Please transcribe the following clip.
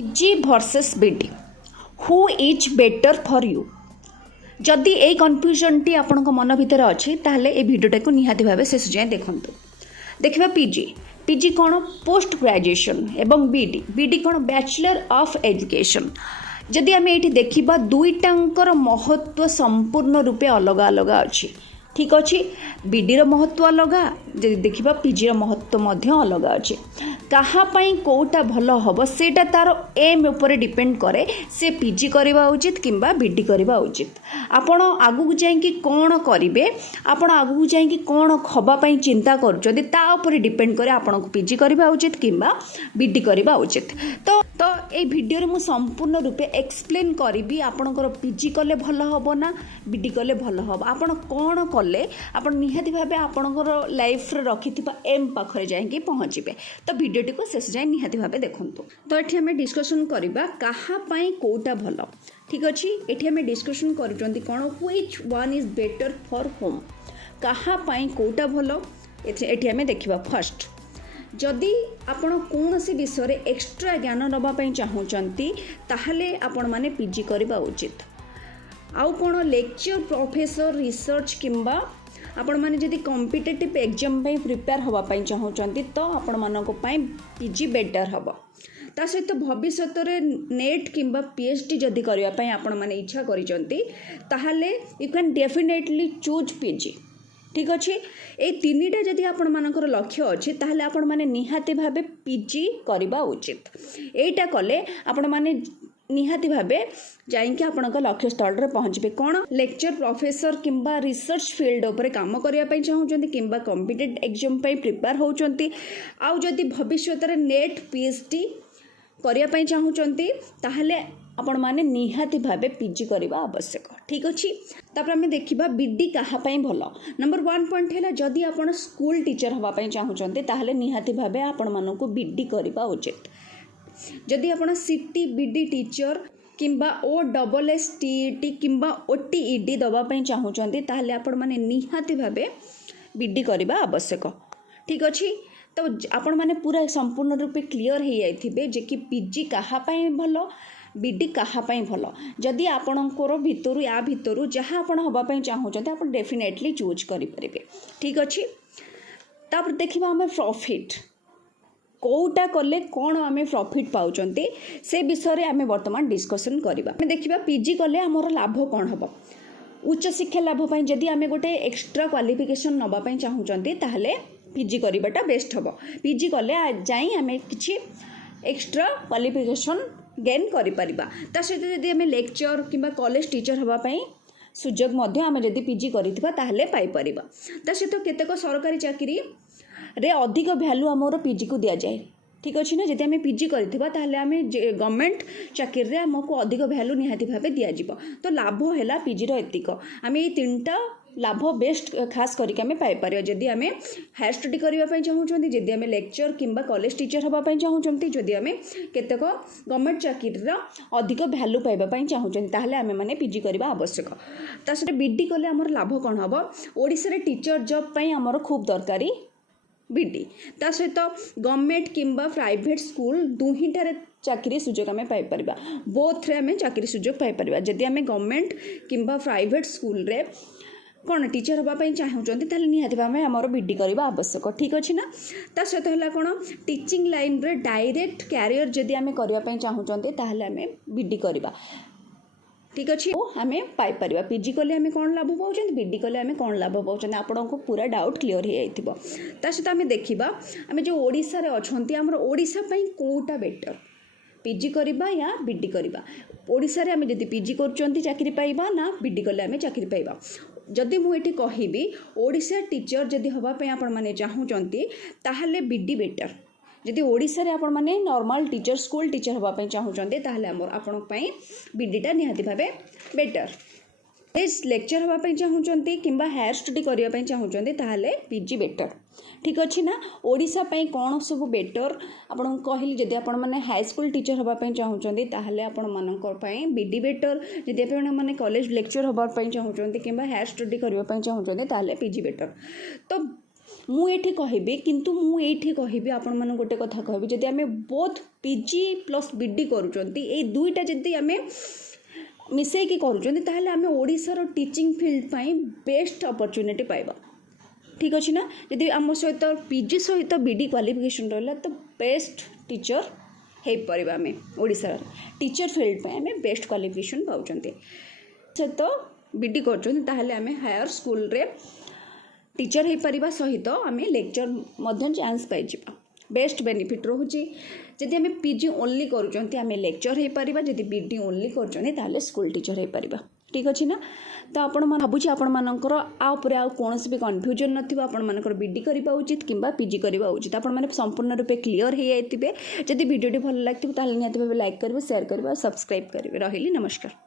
Ji versus BD who is better for you जदि ये confusion T आपण मन भितर अच्छी ताहले ए भिडियोटा को निहाती भाव शेष जाए देखूँ देखा पीजी पीजी कौन पोस्ट ग्रेजुएशन एवं बीडी बीडी कौन बैचलर ऑफ एजुकेशन जदि आम ये देखा दुईटांकर महत्व संपूर्ण रूपे अलग अलग अच्छी ठीक अच्छे बीडीर महत्व अलग जदि देखा पीजीर महत्व अलग अच्छे कहाँपाई कौटा भल हम सेटा तार एम उपर डिपेंड करे से पीजी करवा उचित किंबा बीडी करवा उचित आपण आगु जाइए कौन करेंगे आपण आगु जाइए कौन हवापाई चिंता कर डिपेंड करे आपण को पीजी करवा उचित किंबा बीडी करवा उचित तो तो ये वीडियो मु संपूर्ण रूपे एक्सप्लेन करी आपणकर पीजी कले भल हम ना बीडी कले भल हम आपण कौन कले आप निहाती भाव आपणकर लाइफ रखि एम पाखे जाइए पहुँचे तो वीडियोटी को शेष जाए निहाती भाव देखूँ तो ये आम डिस्कसन करवा कहाँपाई कौटा भल ठीक अच्छे ये आम डिस्कसन कर कौन which one is better for home कहाँपाई कौटा भल ये आम देखा फर्स्ट जदि आपण कौन सी विषय एक्स्ट्रा ज्ञान नापी चाहूँगी ताहले आपण माने पीजी करवा उचित आउ कौन लेक्चर प्रोफेसर रिसर्च किंबा आपण माने जदि कॉम्पिटिटिव एग्जाम पे प्रिपेयर होवाई चाहूँगी तो आपण मानक पीजी बेटर हम ता सहित भविष्य नेट किंबा पीएचडी जदि करने आपण माने इच्छा करिसेंती ताहले you can definitely choose PG ठीक अच्छे ये तीनटा जदि आपण मानकर लक्ष्य अच्छे ताहले आपण माने निहाती भावे पीजी करवा उचित एटा कले आपण माने निहाती भावे जाइए आपणक लक्ष्य स्थल रे पहुँचे कौन लेक्चर प्रोफेसर किंबा रिसर्च फील्ड उपर काम करने चाहूँगी किंबा कॉम्पिटिटिव एग्जाम प्रिपेयर होती आउ जदि भविष्य नेट पीएचडी करने चाहूँगी ताहले आपण माने निहाती भावे पीजी करवा आवश्यक ठीक अच्छे तापर आम देखा बीडी कहाँपाई भल नंबर 1 पॉइंट है जदि आपण स्कूल टीचर होगापाई चाहूँगी ताहले निहाती भावे आपण मानक बीडी करवा उचित जदि आपण सीटी बीडी टीचर किंबा OSSTET किंबा OTED दवापाई चाहूँगी ताहले आपण माने निहाती भावे बीडी करवा आवश्यक ठीक अच्छे तो आपण माने पूरा संपूर्ण रूपे क्लीयर हो जाइथिबे जे कि पीजी कहाँपाई भल बीडी कहाँपाई भल जदि आपणकर भितर या भितर जहाँ आपण हवापाई चाहूँगी आप डेफिनेटली चूज करेंगे ठीक अच्छे तापर देखा आम प्रॉफिट कौटा कले कौन आम प्रॉफिट पाउचंती से विषय आम वर्तमान डिस्कसन करवा देखा पीजी कले आमर लाभ कौन हम उच्च शिक्षा लाभ पाई जदि आम गोटे एक्स्ट्रा क्वालिफिकेशन नवापाई चाहूँगी ताहले पीजी करवाटा बेस्ट हम पीजी कले जाई आम किसी एक्स्ट्रा क्वालिफिकेशन गेन करिपरिबा ता सहित जदि आम लेक्चर किंबा कॉलेज टीचर होगापाई सुजोग मध्य आम जदि पीजी करिथिबा ताहले पाई परिबा ता सहित केतेक सरकारी चाकरी रे अधिक भैल्यू आमर पीजी को दि जाए ठीक अच्छे ना जदि आम पीजी करिथिबा ताहले आम गवर्नमेंट चाकरी रे आमको अधिक भैल्यू निहाती भावे दि जाइबो तो लाभ हैला पीजी रो एतिक आम ये तीनटा लाभ बेस्ट खास करके आम पाइपर जदि आम हायर स्टडी करने चाहूँगी जदि आम लेक्चर किंबा कॉलेज टीचर होगापाई चाहूँगी जदि आम केतेक गवर्नमेंट चाकरी अधिक भैल्यू पाइबापी चाहूँगी ताहले आम मैंने पीजी करवा आवश्यक ता सहित बीडी कले आमर लाभ कौन हम ओडिशा रे टीचर जॉब पाई आमर खूब दरकारी बीडी ता सहित गवर्नमेंट किंबा प्राइवेट स्कूल दुहीटार चाकरी सुजोग आम पाइपर बोथ रे आम चाकरी सुजोग पाइपर जदि आम गवर्नमेंट किंबा प्राइवेट स्कूल रे कौन टीचर होगापाई चाहूँगी ताहले निहाती भावे आमर बीडी करवा आवश्यक ठीक अच्छे ना ता सहित है कौन टीचिंग लाइन रे डायरेक्ट कैरियर जदि आम करने चाहूँगी ताहले आम बीडी करवा ठीक अच्छे आम पाइपर पीजी कले आम कौन लाभ पाँच बीडी कले आम कौन लाभ पाँच आपन को पूरा डाउट क्लीयर हो सहित आम देखा आम जो ओडिशा रे अछंती आमर ओडिशा पई कोटा बेटर पीजी करवा या बीडी करवा ओडिशा रे आम जदि पीजी कर चाकरी पाइबा ना बीडी कले आम चाकरी पाइबा जदि मुझे कहबी ओडिशा टीचर जदि होगापाई आपण माने चाहूँगी ताहले बीडी बेटर जदि ओडिशा रे आपण माने नॉर्मल टीचर स्कूल टीचर होगापाई चाहूँगी ताहले आपण पाई बीडीटा निहाती भावे बेटर लेक्चर होगापाई चाहूँगी किंबा हायर स्टडी करने चाहूँगी ताहले पीजी बेटर ठीक अच्छे ना ओडिशा पई कौन सब बेटर आपन कहली जदि आपण माने हाई स्कूल टीचर होगापाई चाहूँगी ताहले आपण मानकर पई बीडी बेटर जदि आपण माने कॉलेज लेक्चर होगापाई चाहूँगी किंबा हायर स्टडी करने चाहूँगी ताहले पीजी बेटर तो मुझे कहबी किंतु मुझे आपण मान गोटे कथा कहबी जदि आम बोथ पीजी प्लस बीडी करूँ ये दुईटा जदि आम मिसेकी करूँ आम ओडिशार टीचिंग फील्ड पाई बेस्ट अपॉर्चुनिटी पाइबा ठीक अच्छे ना जदि आम सहित पीजी सहित बीडी क्वालिफिकेशन रहा तो बेस्ट टीचर हो पार आम ओडिशार टीचर फील्ड पाई आम बेस्ट क्वालिफिकेशन पाँच सहित बीडी कर आम हायर स्कूल रे टीचर हो पार सहित आम लेक्चर चांस पाई बेस्ट बेनिफिट रोचे जदि आम पीजी ओनली करें लेक्चर हो पार जदि बीडी ओनली कर स्कूल टीचर हो पार ठीक अच्छे ना तो आपण भावुँ आपण मानकर आउपर आउ कौन भी कन्फ्यूजन नर बीडी करवा उचित कि पीजी करवा उचित आपण मैंने संपूर्ण रूपे क्लीयर हो जाइए जदि वीडियो भल लगे निहत भाव लाइक करेंगे शेयर करेंगे सब्सक्राइब करेंगे रही नमस्कार।